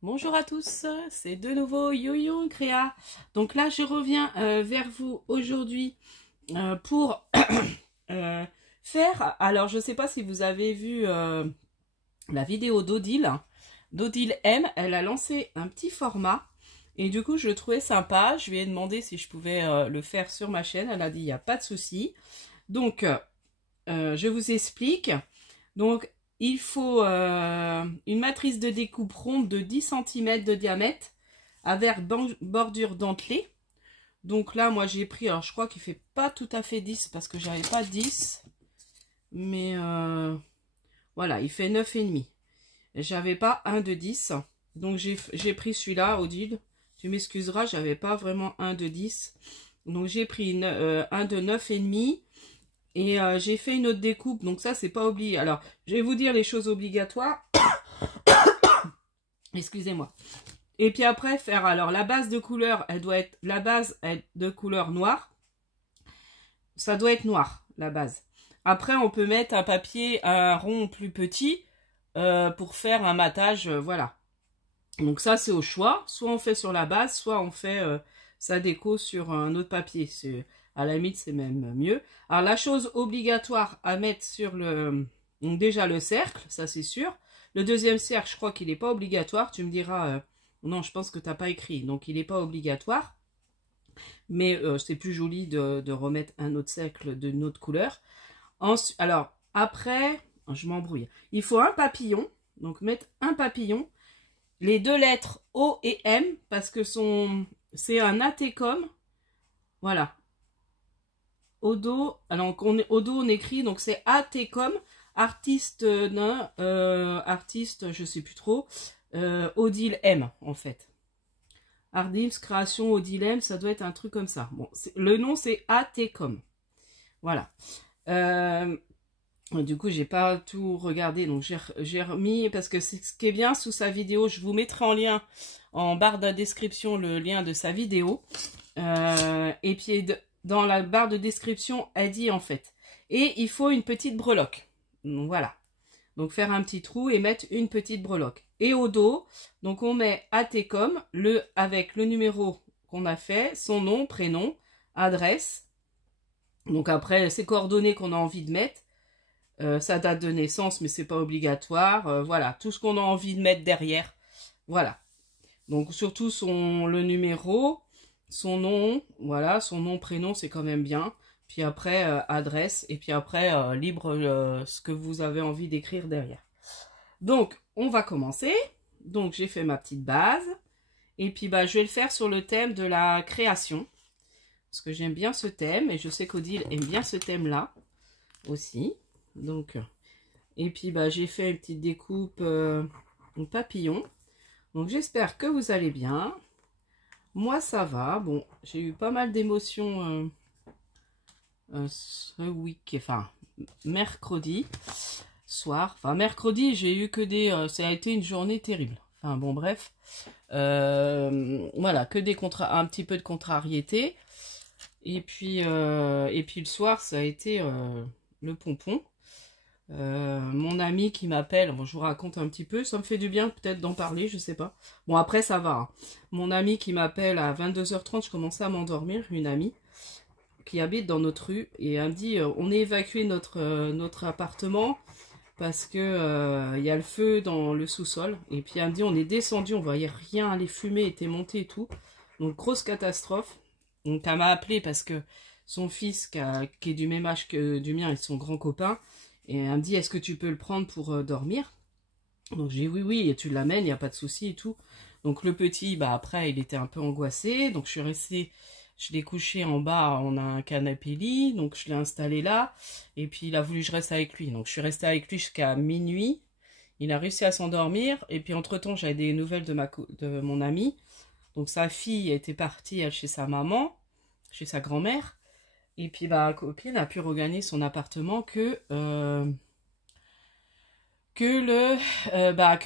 Bonjour à tous, c'est de nouveau Yo-Yo Créa. Donc là, je reviens vers vous aujourd'hui pour faire... Alors, je ne sais pas si vous avez vu la vidéo d'Odile. D'Odile M, elle a lancé un petit format. Et du coup, je le trouvais sympa. Je lui ai demandé si je pouvais le faire sur ma chaîne. Elle a dit, il n'y a pas de souci. Donc, je vous explique. Donc, il faut une matrice de découpe ronde de 10 cm de diamètre avec bordure dentelée. Donc là, moi j'ai pris, alors je crois qu'il fait pas tout à fait 10 parce que j'avais pas 10. Mais voilà, il fait 9,5. J'avais pas un de 10. Donc j'ai pris celui-là, Odile. Tu m'excuseras, j'avais pas vraiment un de 10. Donc j'ai pris un de 9,5. Et j'ai fait une autre découpe, donc ça c'est pas obligé. Alors, je vais vous dire les choses obligatoires. Excusez-moi. Et puis après, faire, alors la base de couleur, elle doit être, la base est de couleur noire. Ça doit être noir, la base. Après, on peut mettre un papier, un rond plus petit pour faire un matage, voilà. Donc ça c'est au choix. Soit on fait sur la base, soit on fait sa déco sur un autre papier. À la limite, c'est même mieux. Alors, la chose obligatoire à mettre sur le... Donc, déjà, le cercle, ça, c'est sûr. Le deuxième cercle, je crois qu'il n'est pas obligatoire. Tu me diras... non, je pense que tu n'as pas écrit. Donc, il n'est pas obligatoire. Mais c'est plus joli de remettre un autre cercle d'une autre couleur. Alors, après... Je m'embrouille. Il faut un papillon. Donc, mettre un papillon. Les deux lettres O et M. Parce que c'est un ATCOM. Voilà. Au dos, alors au dos on écrit, donc c'est ATCOM, artiste, artiste, je sais plus trop, Odile M en fait. Ardims Création Odile M, ça doit être un truc comme ça. Bon, le nom c'est ATCOM. Voilà. Du coup, j'ai pas tout regardé, donc j'ai remis, parce que c'est ce qui est bien sous sa vidéo, je vous mettrai en lien, en barre de description, le lien de sa vidéo. Et puis dans la barre de description, elle dit en fait. Et il faut une petite breloque. Donc voilà. Donc faire un petit trou et mettre une petite breloque. Et au dos, donc on met ATCOM, avec le numéro qu'on a fait, son nom, prénom, adresse. Donc après, ses coordonnées qu'on a envie de mettre. Sa date de naissance, mais c'est pas obligatoire. Voilà, tout ce qu'on a envie de mettre derrière. Voilà. Donc surtout le numéro, son nom, voilà, son nom, prénom, c'est quand même bien. Puis après, adresse, et puis après, libre ce que vous avez envie d'écrire derrière. Donc, on va commencer. Donc, j'ai fait ma petite base. Et puis, bah, je vais le faire sur le thème de la création. Parce que j'aime bien ce thème, et je sais qu'Odile aime bien ce thème-là aussi. Donc, et puis, bah, j'ai fait une petite découpe en papillon. Donc j'espère que vous allez bien. Moi ça va. Bon, j'ai eu pas mal d'émotions ce week-end, enfin mercredi soir. Enfin mercredi j'ai eu que des... ça a été une journée terrible. Enfin bon bref. Voilà, que des un petit peu de contrariété. Et puis le soir ça a été le pompon. Mon ami qui m'appelle, bon, je vous raconte un petit peu, ça me fait du bien peut-être d'en parler, je sais pas. Bon après ça va. Hein. Mon ami qui m'appelle à 22h30, je commençais à m'endormir, une amie qui habite dans notre rue, et elle me dit on est évacué notre appartement parce que y a le feu dans le sous-sol. Et puis elle me dit on est descendu, on voyait rien, les fumées étaient montées et tout. Donc grosse catastrophe. Donc elle m'a appelé parce que son fils qui est du même âge que du mien et son grand copain. Et elle me dit, est-ce que tu peux le prendre pour dormir? Donc j'ai dit, oui, oui, et tu l'amènes, il n'y a pas de souci et tout. Donc le petit, bah après, il était un peu angoissé. Donc je suis restée, je l'ai couché en bas, on a un canapé lit. Donc je l'ai installé là. Et puis il a voulu que je reste avec lui. Donc je suis restée avec lui jusqu'à minuit. Il a réussi à s'endormir. Et puis entre-temps, j'avais des nouvelles de mon ami. Donc sa fille était partie elle, chez sa maman, chez sa grand-mère. Et puis, bah, copine a pu regagner son appartement que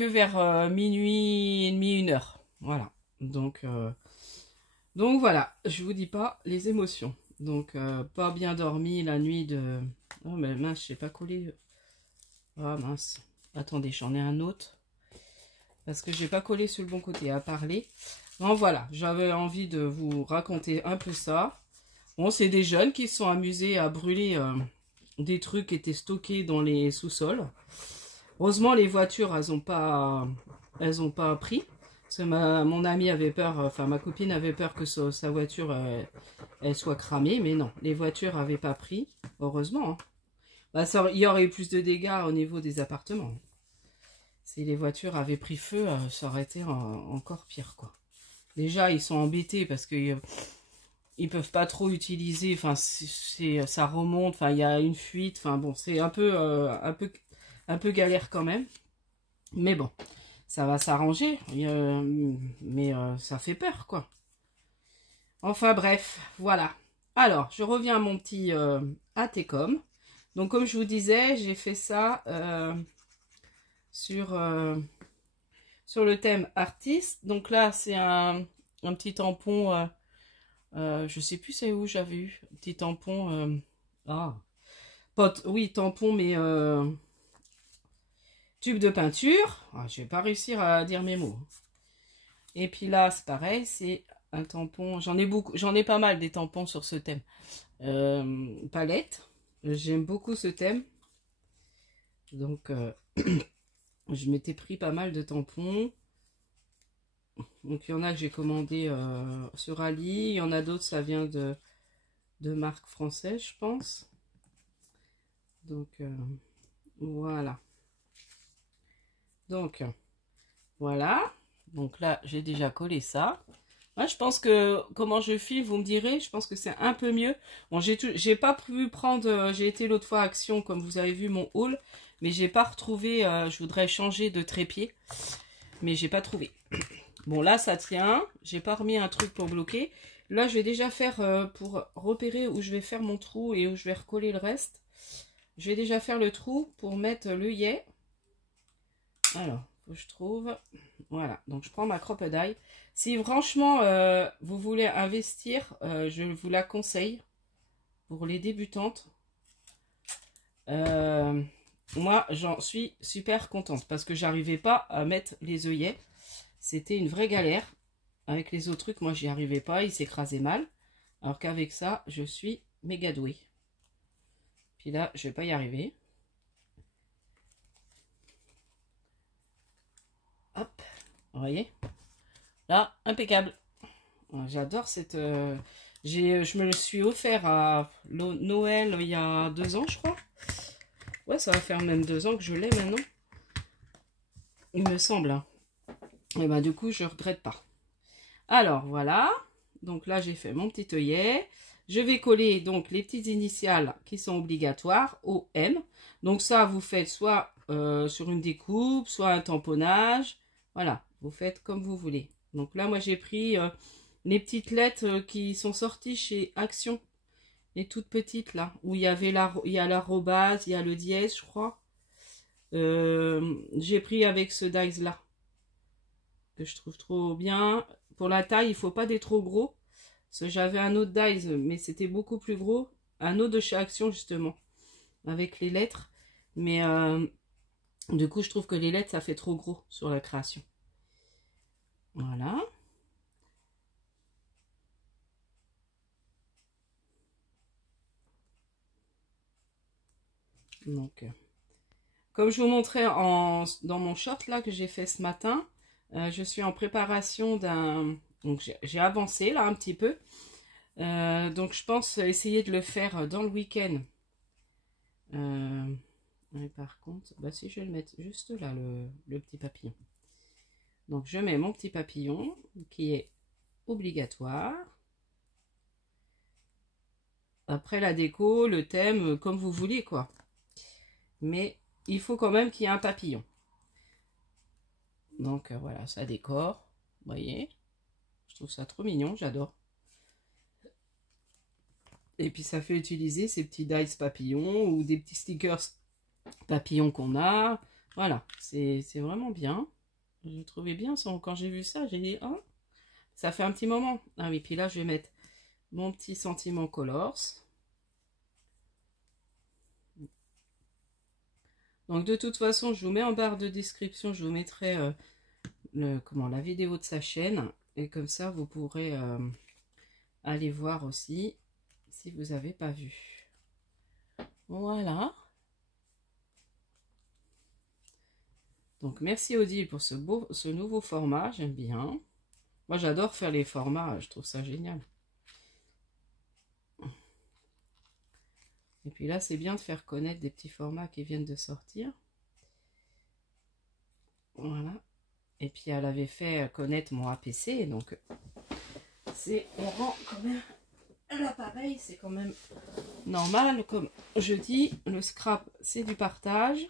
vers minuit et demi, 1h. Voilà. Donc voilà, je vous dis pas les émotions. Donc, pas bien dormi la nuit de... Oh, mais mince, je sais pas collé. Ah, mince. Attendez, j'en ai un autre. parce que j'ai pas collé sur le bon côté à parler. Bon voilà, j'avais envie de vous raconter un peu ça. Bon, c'est des jeunes qui se sont amusés à brûler des trucs qui étaient stockés dans les sous-sols. Heureusement, les voitures, elles ont pas pris. Parce que mon amie avait peur, enfin ma copine avait peur que sa voiture elle soit cramée, mais non, les voitures n'avaient pas pris, heureusement. Hein. Bah, il y aurait eu plus de dégâts au niveau des appartements. Si les voitures avaient pris feu, ça aurait été encore pire, quoi. Déjà, ils sont embêtés parce que ils peuvent pas trop utiliser, enfin ça remonte, enfin il y a une fuite, enfin bon, c'est un peu galère quand même. Mais bon, ça va s'arranger, mais ça fait peur, quoi. Enfin bref, voilà. Alors, je reviens à mon petit ATCOM. Donc comme je vous disais, j'ai fait ça sur le thème artiste. Donc là, c'est un petit tampon, je sais plus c'est où j'avais eu, un petit tampon, oui, tampon, mais tube de peinture. Ah, je vais pas réussir à dire mes mots. Et puis là, c'est pareil, c'est un tampon. J'en ai beaucoup, j'en ai pas mal des tampons sur ce thème. Palette. J'aime beaucoup ce thème. Donc, je m'étais pris pas mal de tampons. Donc, il y en a que j'ai commandé sur Ali. Il y en a d'autres, ça vient de marques françaises, je pense. Donc, voilà. Donc, voilà. Donc là, j'ai déjà collé ça. Moi, je pense que, comment je file, vous me direz, je pense que c'est un peu mieux. Bon, j'ai pas pu prendre, j'ai été l'autre fois à Action, comme vous avez vu, mon haul, mais j'ai pas retrouvé, je voudrais changer de trépied, mais j'ai pas trouvé. Bon, là, ça tient, j'ai pas remis un truc pour bloquer. Là, je vais déjà faire, pour repérer où je vais faire mon trou et où je vais recoller le reste. Je vais déjà faire le trou pour mettre l'œillet. Alors, faut que je trouve... Voilà, donc je prends ma crocodile. Si franchement vous voulez investir, je vous la conseille pour les débutantes. Moi, j'en suis super contente parce que j'arrivais pas à mettre les œillets. C'était une vraie galère. Avec les autres trucs, moi, j'y arrivais pas. Ils s'écrasaient mal. Alors qu'avec ça, je suis méga douée. Puis là, je vais pas y arriver. Hop, vous voyez? Là, impeccable. J'adore cette... je me le suis offert à Noël il y a 2 ans, je crois. Ouais, ça va faire même 2 ans que je l'ai maintenant. Il me semble. Hein. Et ben du coup, je regrette pas. Alors, voilà. Donc là, j'ai fait mon petit œillet. Je vais coller donc les petites initiales qui sont obligatoires au M. Donc ça, vous faites soit sur une découpe, soit un tamponnage. Voilà, vous faites comme vous voulez. Donc là, moi, j'ai pris les petites lettres qui sont sorties chez Action. Les toutes petites, là. Où il y avait il y a l'arrobase, il y a le dièse, je crois. J'ai pris avec ce dies-là. Que je trouve trop bien. Pour la taille, il ne faut pas des trop gros. Parce que j'avais un autre dies, mais c'était beaucoup plus gros. Un autre de chez Action, justement. Avec les lettres. Mais du coup, je trouve que les lettres, ça fait trop gros sur la création. Voilà. Donc, comme je vous montrais dans mon short là que j'ai fait ce matin, je suis en préparation d'un... Donc j'ai avancé là un petit peu. Donc je pense essayer de le faire dans le week-end. Par contre, bah si je vais le mettre juste là, le petit papillon. Donc je mets mon petit papillon qui est obligatoire. Après la déco, le thème, comme vous voulez quoi. Mais il faut quand même qu'il y ait un papillon. Donc voilà, ça décore. Vous voyez, je trouve ça trop mignon, j'adore. Et puis ça fait utiliser ces petits dice papillons ou des petits stickers papillons qu'on a. Voilà, c'est vraiment bien. J'ai trouvé bien quand j'ai vu ça, j'ai dit ah, ça fait un petit moment. Ah oui, puis là je vais mettre mon petit sentiment colors. Donc de toute façon, je vous mets en barre de description, je vous mettrai la vidéo de sa chaîne. Et comme ça, vous pourrez aller voir aussi si vous n'avez pas vu. Voilà. Donc, merci Odile pour ce nouveau format. J'aime bien. Moi, j'adore faire les formats. Je trouve ça génial. Et puis là, c'est bien de faire connaître des petits formats qui viennent de sortir. Voilà. Et puis, elle avait fait connaître mon APC. Donc, on rend quand même l'appareil. C'est quand même normal. Comme je dis, le scrap, c'est du partage.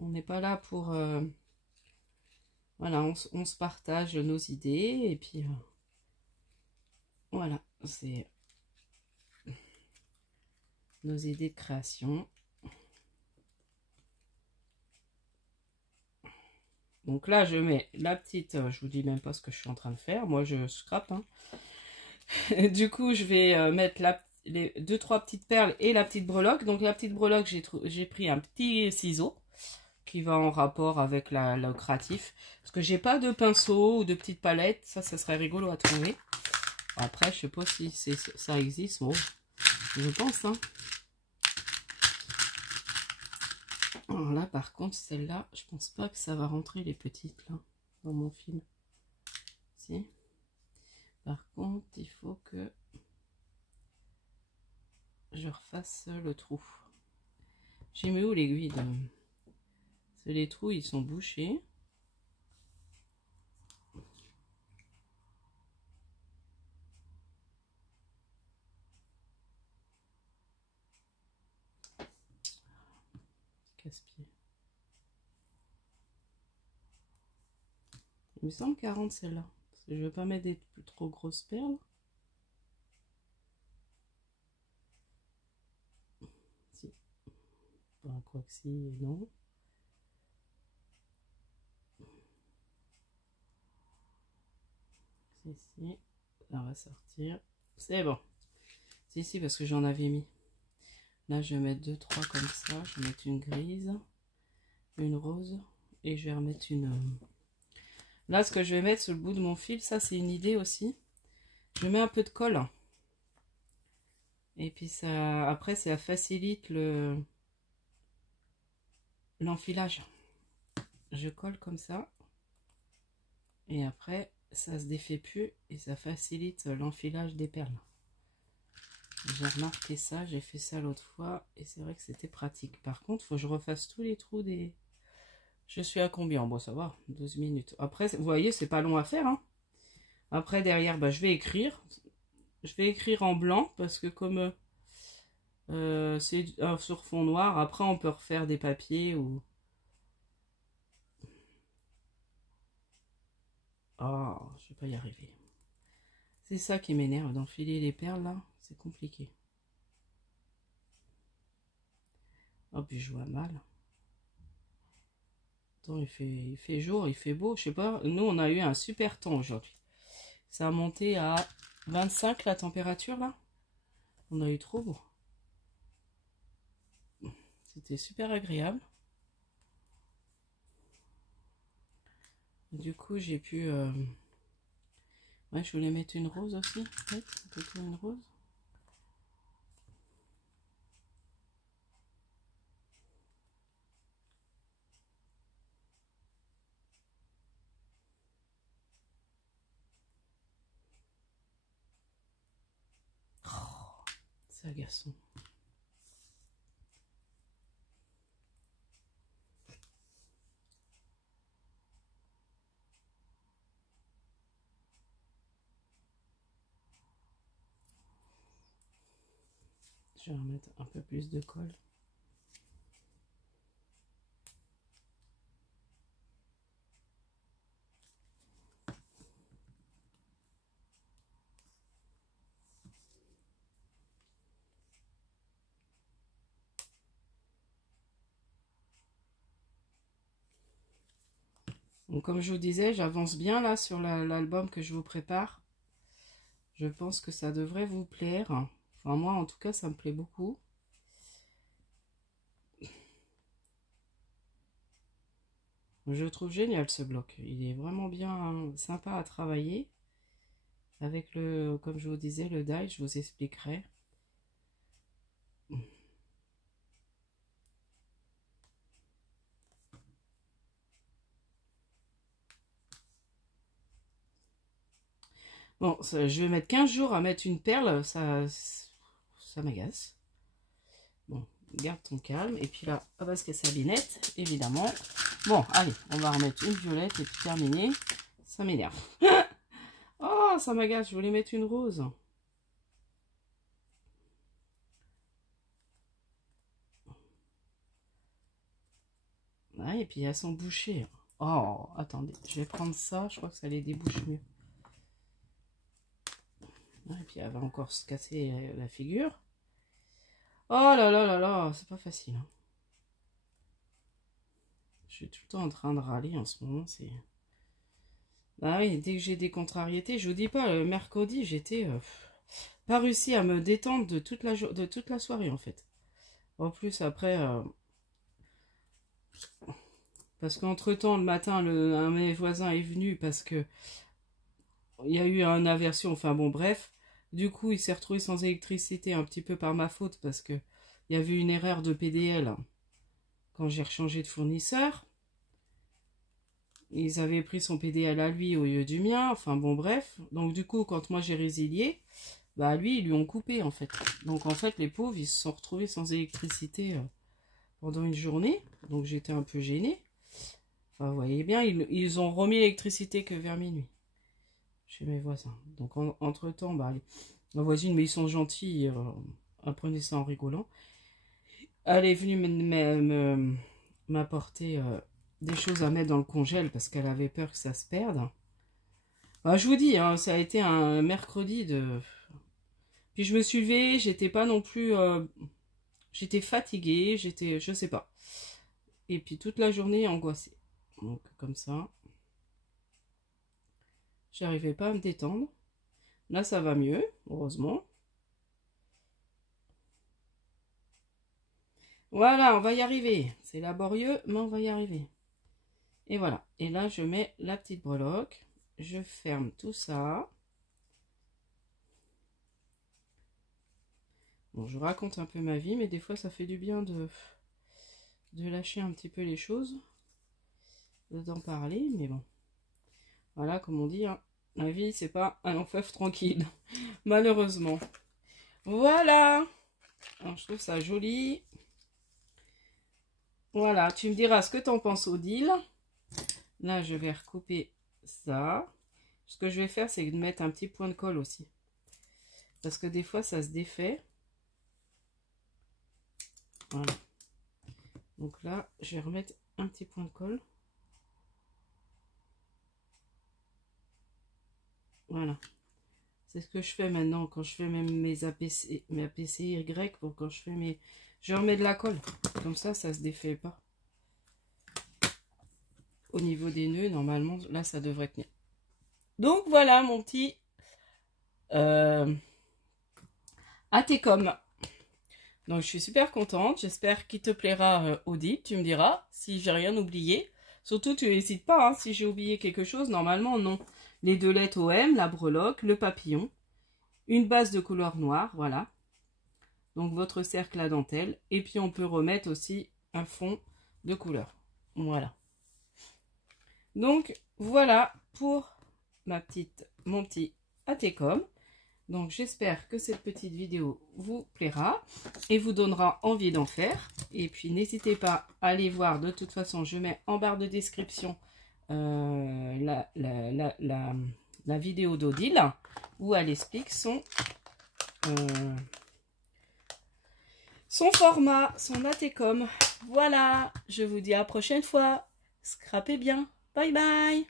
On n'est pas là pour... voilà, on se partage nos idées. Et puis, voilà, c'est nos idées de création. Donc là, je mets la petite... je vous dis même pas ce que je suis en train de faire. Moi, je scrape. Hein. Du coup, je vais mettre les 2-3 petites perles et la petite breloque. Donc la petite breloque, j'ai pris un petit ciseau qui va en rapport avec le créatif. Parce que j'ai pas de pinceau ou de petite palette. Ça serait rigolo à trouver. Après, je sais pas si ça existe. Bon, je pense. Hein. Alors là, par contre, celle-là, je pense pas que ça va rentrer les petites là dans mon film. Si. Par contre, il faut que je refasse le trou. J'ai mis où l'aiguille de... Les trous, ils sont bouchés. Casse-pied. Il me semble 40 celle-là. Parce que je ne veux pas mettre des trop grosses perles. Si. Enfin, quoi que si, non. Si, ça va sortir. C'est bon. Si, parce que j'en avais mis. Là, je vais mettre 2-3 comme ça. Je vais mettre une grise, une rose. Et je vais remettre une... Là, ce que je vais mettre sur le bout de mon fil, ça, c'est une idée aussi. Je mets un peu de colle. Et puis, ça, après, ça facilite l'enfilage. Je colle comme ça. Et après, ça se défait plus et ça facilite l'enfilage des perles. J'ai remarqué ça, j'ai fait ça l'autre fois et c'est vrai que c'était pratique. Par contre, il faut que je refasse tous les trous des... Je suis à combien? Bon, ça va, 12 minutes. Après, vous voyez, c'est pas long à faire. Hein. Après, derrière, bah, je vais écrire. Je vais écrire en blanc parce que comme c'est sur fond noir, après, on peut refaire des papiers ou... Oh, je vais pas y arriver. C'est ça qui m'énerve, d'enfiler les perles, là. C'est compliqué. Oh, puis je vois mal. Attends, il fait jour, il fait beau, je sais pas. Nous, on a eu un super temps aujourd'hui. Ça a monté à 25 la température, là. On a eu trop beau. C'était super agréable. Du coup, j'ai pu... Ouais, je voulais mettre une rose aussi, peut-être. Plutôt une rose. Oh, c'est agaçant. Je vais remettre un peu plus de colle. Donc, comme je vous disais, j'avance bien là sur l'album que je vous prépare. Je pense que ça devrait vous plaire. Enfin, moi, en tout cas, ça me plaît beaucoup. Je trouve génial ce bloc. Il est vraiment bien sympa à travailler. Avec le, comme je vous disais, le die, je vous expliquerai. Bon, je vais mettre 15 jours à mettre une perle, ça m'agace. Bon, garde ton calme. Et puis là, on va se casser la binette, évidemment. Bon, allez, on va remettre une violette et puis terminer. Ça m'énerve. Oh, ça m'agace, je voulais mettre une rose. Ouais, et puis elles sont bouchées. Oh, attendez, je vais prendre ça, je crois que ça les débouche mieux. Et puis elle va encore se casser la figure. Oh là là là là, c'est pas facile. Hein. Je suis tout le temps en train de râler en ce moment. C'est. Bah oui, dès que j'ai des contrariétés, je vous dis pas, le mercredi, j'étais pas réussi à me détendre de toute la soirée en fait. En plus, après, parce qu'entre-temps, le matin, un de mes voisins est venu parce que il y a eu une aversion, enfin bon, bref. Du coup, il s'est retrouvé sans électricité un petit peu par ma faute parce que il y avait une erreur de PDL quand j'ai rechangé de fournisseur. Ils avaient pris son PDL à lui au lieu du mien, enfin bon, bref. Donc du coup, quand moi j'ai résilié, bah lui, ils lui ont coupé en fait. Donc en fait, les pauvres, ils se sont retrouvés sans électricité pendant une journée. Donc j'étais un peu gênée. Enfin, vous voyez bien, ils ont remis l'électricité que vers minuit. Chez mes voisins. Donc entre temps, bah, ma voisine, mais ils sont gentils, apprenez ça en rigolant. Elle est venue m'apporter des choses à mettre dans le congèle parce qu'elle avait peur que ça se perde. Bah, je vous dis, hein, ça a été un mercredi de. Puis je me suis levée, j'étais pas non plus. J'étais fatiguée, je sais pas. Et puis toute la journée angoissée. Donc comme ça. J'arrivais pas à me détendre. Là, ça va mieux, heureusement. Voilà, on va y arriver. C'est laborieux, mais on va y arriver. Et voilà. Et là, je mets la petite breloque. Je ferme tout ça. Bon, je raconte un peu ma vie, mais des fois, ça fait du bien de lâcher un petit peu les choses. D'en parler, mais bon. Voilà, comme on dit, hein, la vie, c'est pas un long fleuve tranquille. Malheureusement. Voilà. Alors, je trouve ça joli. Voilà, tu me diras ce que tu en penses, Odile. Là, je vais recouper ça. Ce que je vais faire, c'est de mettre un petit point de colle aussi. Parce que des fois, ça se défait. Voilà. Donc là, je vais remettre un petit point de colle. Voilà. C'est ce que je fais maintenant quand je fais même mes APCY pour quand je fais mes... Je remets de la colle. Comme ça se défait pas. Au niveau des nœuds, normalement, là, ça devrait tenir. Donc, voilà mon petit ATCOM. Donc, je suis super contente. J'espère qu'il te plaira, Odile. Tu me diras si j'ai rien oublié. Surtout, tu n'hésites pas. Hein, si j'ai oublié quelque chose, normalement, non. Les 2 lettres OM, la breloque, le papillon. Une base de couleur noire, voilà. Donc, votre cercle à dentelle. Et puis, on peut remettre aussi un fond de couleur. Voilà. Donc, voilà pour mon petit ATCOM. Donc, j'espère que cette petite vidéo vous plaira et vous donnera envie d'en faire. Et puis, n'hésitez pas à aller voir. De toute façon, je mets en barre de description la vidéo d'Odile où elle explique son format, son ATCOM. Voilà, je vous dis à la prochaine fois. Scrapez bien. Bye bye.